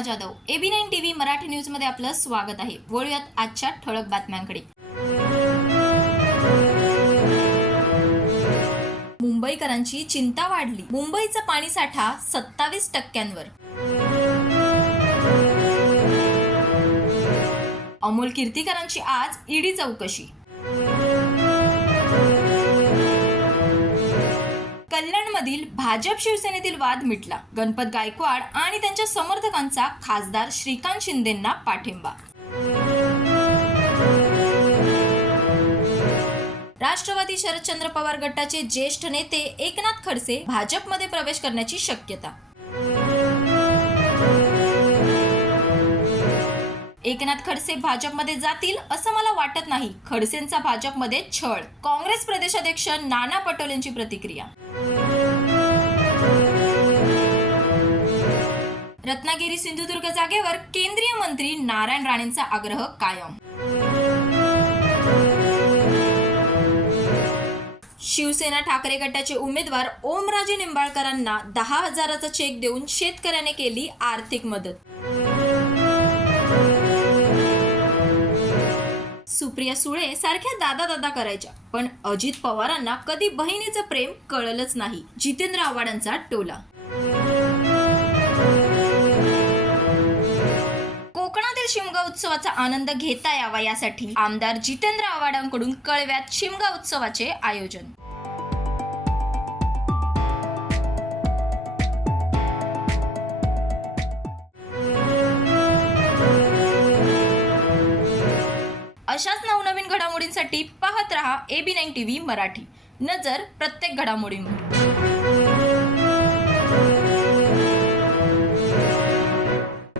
Jadhav AB nine TV Marathi न्यूजमध्ये आपलं स्वागत आहे. वळूयात आजच्या ठळक बातम्यांकडे. मुंबईकरांची चिंता वाढली. मुंबईचा पाणीसाठा सत्तावीस टक्क्यांवर. अमोल कीर्तीकरांची आज ईडी चौकशी. मधील भाजप शिवसेनेतील वाद मिटला. गणपत गायकवाड आणि त्यांच्या समर्थकांचा खासदार श्रीकांत शिंदेंना पाठिंबा. राष्ट्रवादी शरदचंद्र पवार गटाचे ज्येष्ठ नेते एकनाथ खडसे भाजपमध्ये प्रवेश करण्याची शक्यता. एकनाथ खडसे भाजपमध्ये जातील असं मला वाटत नाही. खडसेंचा भाजपमध्ये छळ. काँग्रेस प्रदेशाध्यक्ष नाना पटोलेंची प्रतिक्रिया. रत्नागिरी सिंधुदुर्ग जागेवर केंद्रीय मंत्री नारायण राणेंचा आग्रह कायम. शिवसेना ठाकरे गटाचे उमेदवार ओमराजे निंबाळकरांना दहा हजाराचा चेक देऊन शेतकऱ्याने केली आर्थिक मदत. सुप्रिया सुळे सारख्या दादा दादा करायच्या पण अजित पवारांना कधी बहिणीचं प्रेम कळलंच नाही. जितेंद्र आव्हाडांचा टोला उत्सवाचा आनंद घेता यावा यासाठी आमदार जितेंद्र आव्हाडांकडून कळव्यात शिमगा उत्सवाचे आयोजन. अशाच नवनवीन घडामोडींसाठी पाहत रहा एबी नाईन टीव्ही मराठी. नजर प्रत्येक घडामोडींवर.